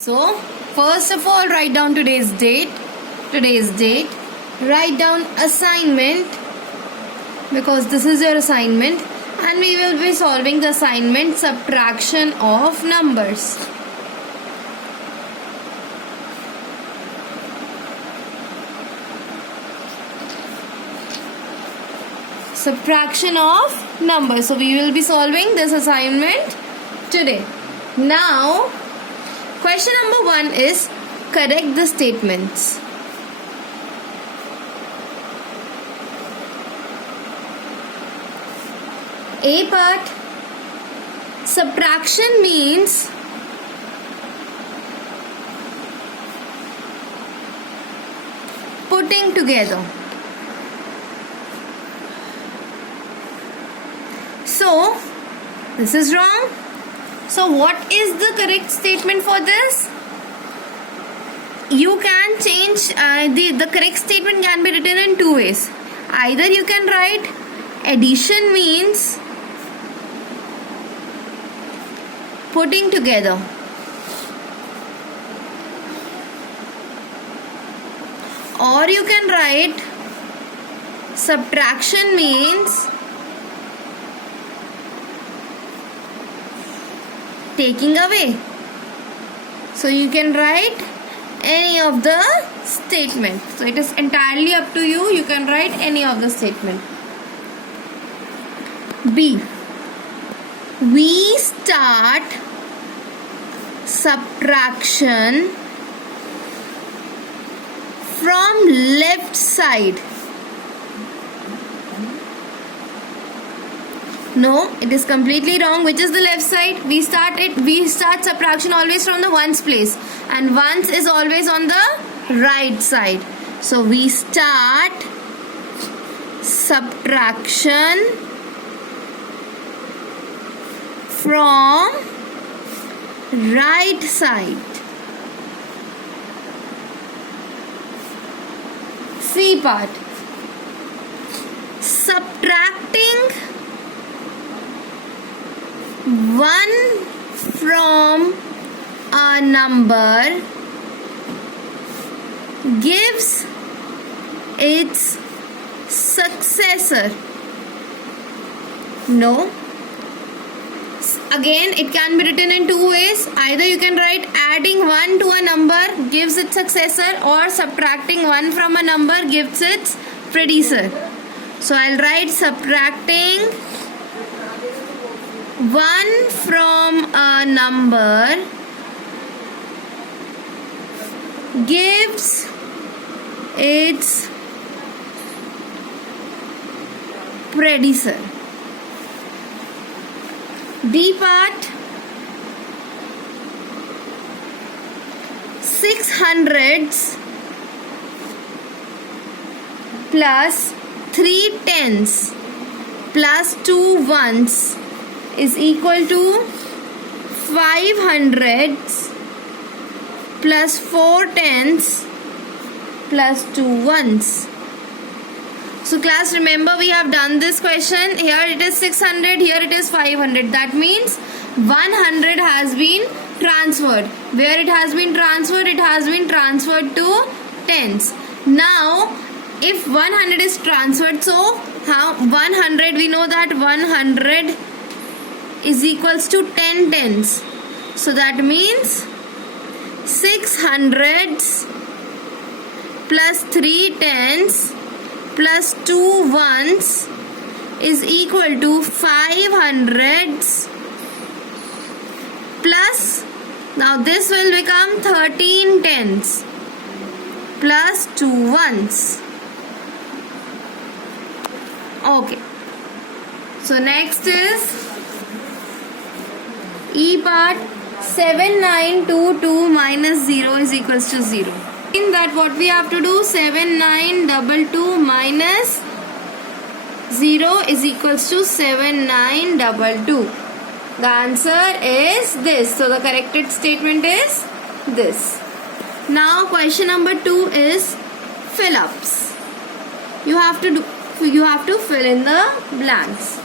So, first of all, write down today's date. Write down assignment because this is your assignment, and we will be solving the assignment subtraction of numbers. Subtraction of numbers. So, we will be solving this assignment today. Now, question number 1 is correct the statements. A part, subtraction means putting together. So, this is wrong. So, what is the correct statement for this? You can change, the correct statement can be written in two ways. Either you can write addition means putting together. Or you can write subtraction means taking away. So you can write any of the statement. So it is entirely up to you. You can write any of the statement. B. We start subtraction from left side. No, it is completely wrong. Which is the left side? We start subtraction always from the ones place, and ones is always on the right side. So we start subtraction from right side. C part, subtracting 1 from a number gives its successor. No. Again, it can be written in two ways. Either you can write adding 1 to a number gives its successor, or subtracting 1 from a number gives its predecessor. So I'll write subtracting 1 from a number gives its predecessor. D part, 600s plus 3 tens plus 2 ones is equal to 500s plus 4 tens plus 2 ones. So class, remember we have done this question. Here it is 600, here it is 500. That means 100 has been transferred. Where it has been transferred? It has been transferred to tens. Now, if 100 is transferred, so how 100, we know that 100 is equals to 10 tens. So that means 600s plus 3 tens plus 2 ones is equal to 500s plus, now this will become 13 tens plus 2 ones. Okay. So next is E part, 7922 minus 0 is equals to 0. In that, what we have to do, 7922 minus 0 is equals to 7922. The answer is this. So the corrected statement is this. Now question number 2 is fill ups. You have to fill in the blanks.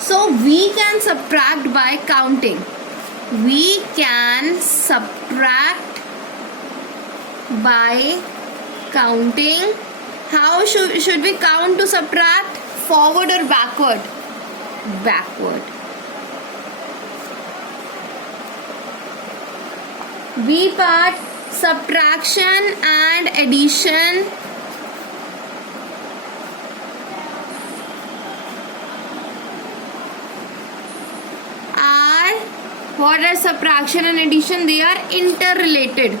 So we can subtract by counting. we can subtract by counting. How should we count to subtract? Forward or backward? Backward. B part, subtraction and addition. What are subtraction and addition? They are interrelated.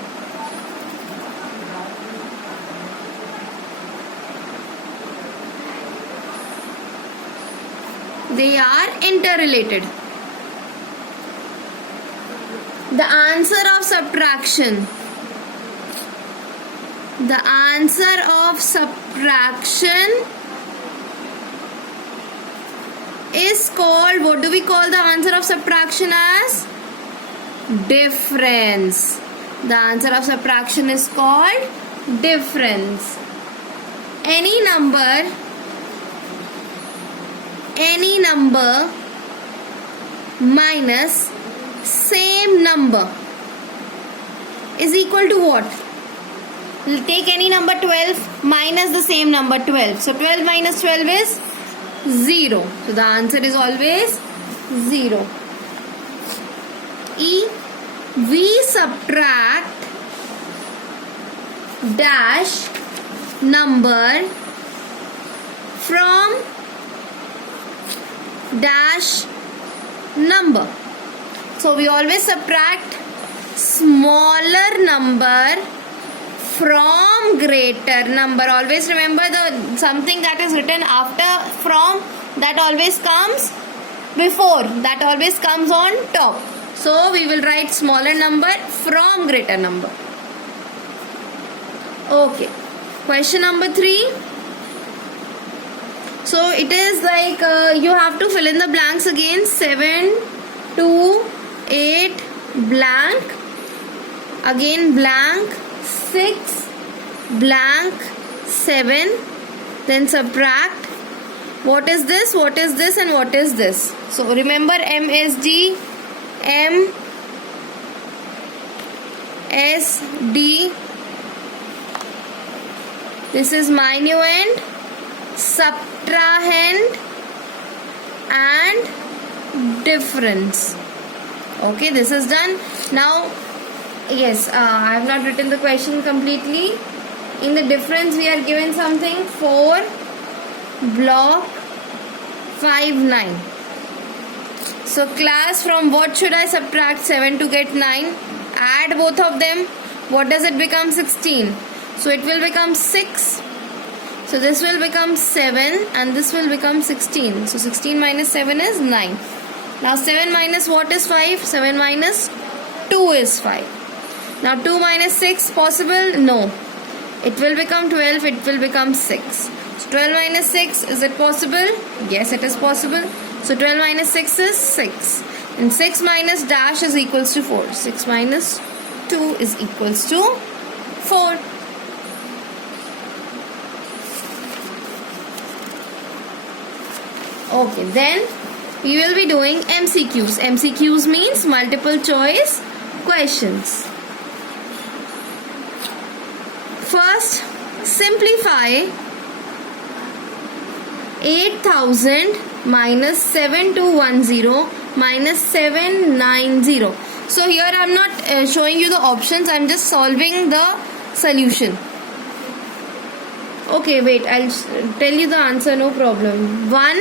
They are interrelated. The answer of subtraction. The answer of subtraction is called, what do we call the answer of subtraction as? Difference. The answer of subtraction is called difference. Any number minus same number is equal to what? Take any number 12 minus the same number 12. So 12 minus 12 is 0. So the answer is always 0. E. We subtract dash number from dash number. So we always subtract smaller number from greater number. Always remember the something that is written after from, that always comes before, that always comes on top. So we will write smaller number from greater number. Okay. Question number 3. So it is like you have to fill in the blanks again. 7, 2, 8, blank. Again blank. 6, blank. 7. Then subtract. What is this? What is this? And what is this? So remember MSD. MSD. This is minuend, subtrahend and difference. Okay, this is done. Now, yes, I have not written the question completely. In the difference, we are given something 4 block 5 9. So class, from what should I subtract 7 to get 9? Add both of them. What does it become? 16. So it will become 6. So this will become 7 and this will become 16. So 16 minus 7 is 9. Now 7 minus what is 5? 7 minus 2 is 5. Now 2 minus 6 possible? No. It will become 12. It will become 6. So 12 minus 6, is it possible? Yes, it is possible. So 12 minus 6 is 6. And 6 minus dash is equals to 4. 6 minus 2 is equals to 4. Okay, then we will be doing MCQs. MCQs means multiple choice questions. First, simplify 8,000 minus 7210 minus 790. So here I am not showing you the options, I am just solving the solution. Okay, wait, I'll tell you the answer, no problem. 1,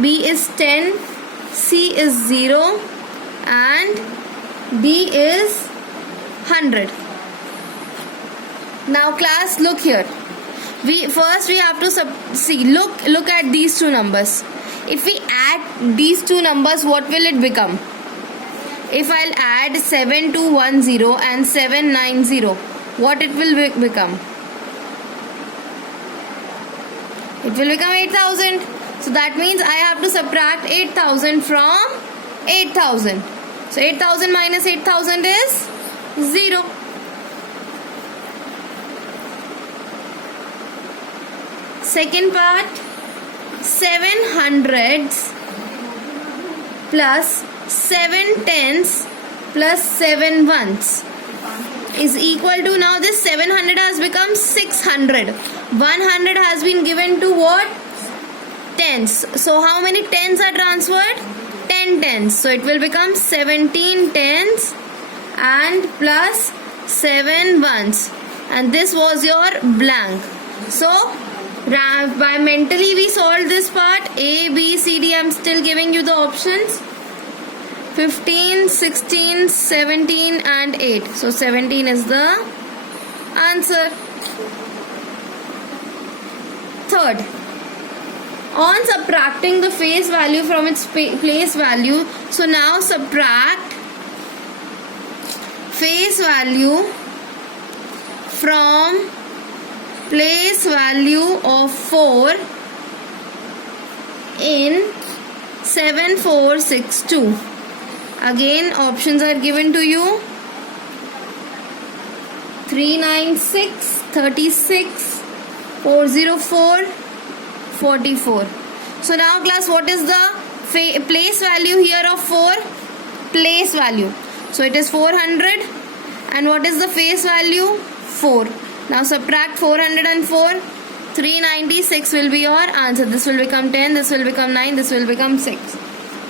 B is 10, C is 0 and D is 100. Now class, look here. We have to see, look at these two numbers. If we add these two numbers, what will it become? If I'll add 7210 and 790, what it will become? It will become 8,000. So that means I have to subtract 8,000 from 8,000. So 8,000 minus 8,000 is 0. Second part, 7 hundreds plus 7 tens plus 7 ones is equal to, now this 700 has become 600. 100 has been given to what? Tens. So how many tens are transferred? 10 tens. So it will become 17 tens and plus 7 ones. And this was your blank. So by mentally we solved this part. A, B, C, D. I'm still giving you the options. 15, 16, 17 and 8. So 17 is the answer. Third, on subtracting the face value from its place value, so now subtract face value from place value of 4 in 7462. Again, options are given to you. 396, 36, 404, 44. So now class, what is the place value here of 4? Place value. So it is 400. And what is the face value? 4. Now subtract 404. 396 will be your answer. This will become 10. This will become 9. This will become 6.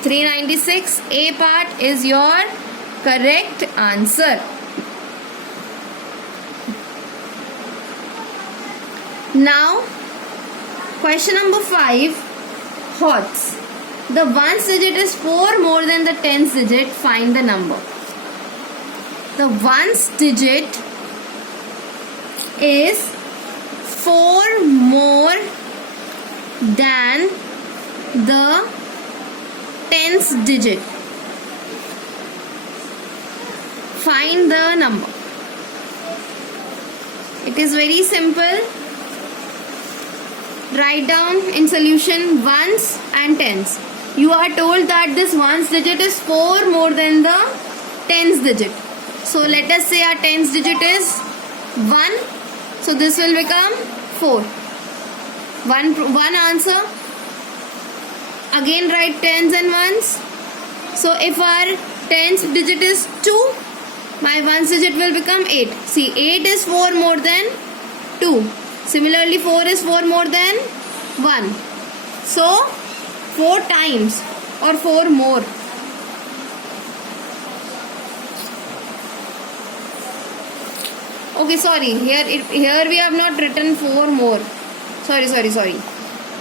396. A part is your correct answer. Now, question number 5. Hots. The ones digit is 4 more than the tens digit. Find the number. The ones digit is 4 more than the tens digit. Find the number. It is very simple. Write down in solution ones and tens. You are told that this ones digit is 4 more than the tens digit. So let us say our tens digit is 1. So this will become 4. One answer. Again write tens and ones. So if our tens digit is 2, my ones digit will become 8. See, 8 is 4 more than 2. Similarly, 4 is 4 more than 1. So 4 times or 4 more. Okay, sorry. Here we have not written 4 more. Sorry.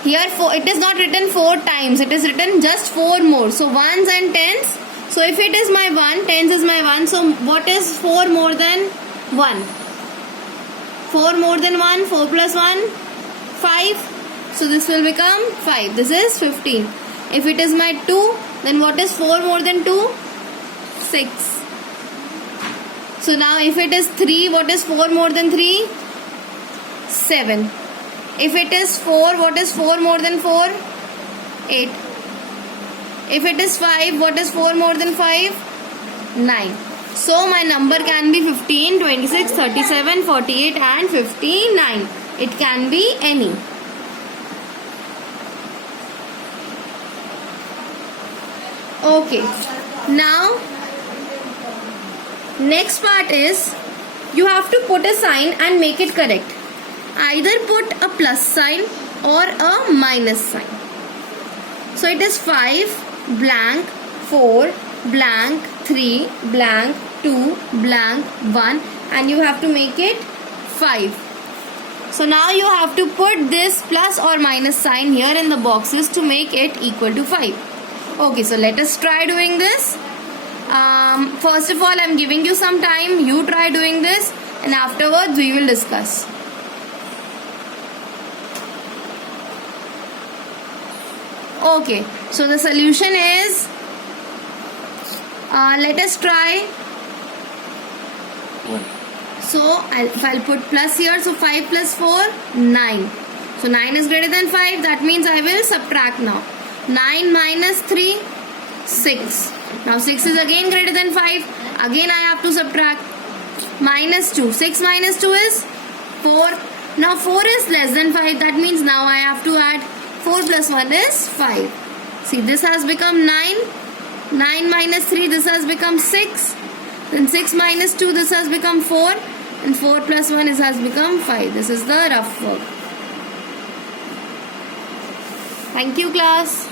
Here it is not written 4 times. It is written just 4 more. So ones and tens. So if it is my 1, tens is my 1. So what is 4 more than 1? 4 more than 1. 4 plus 1. 5. So this will become 5. This is 15. If it is my 2, then what is 4 more than 2? 6. So now if it is 3, what is 4 more than 3? 7. If it is 4, what is 4 more than 4? 8. If it is 5, what is 4 more than 5? 9. So my number can be 15, 26, 37, 48 and 59. It can be any. Okay. Now, next part is you have to put a sign and make it correct. Either put a plus sign or a minus sign. So it is 5 blank, 4 blank, 3 blank, 2 blank, 1 and you have to make it 5. So now you have to put this plus or minus sign here in the boxes to make it equal to 5. Okay, so let us try doing this. First of all, I am giving you some time. You try doing this and afterwards we will discuss. Okay, so the solution is, let us try. So if I'll put plus here, so 5 plus 4, 9. So 9 is greater than 5. That means I will subtract now. 9 minus 3, 6. Now 6 is again greater than 5. Again I have to subtract. Minus 2. 6 minus 2 is 4. Now 4 is less than 5. That means now I have to add 4 plus 1 is 5. See, this has become 9. 9 minus 3, this has become 6. Then 6 minus 2, this has become 4. And 4 plus 1 has become 5. This is the rough work. Thank you, class.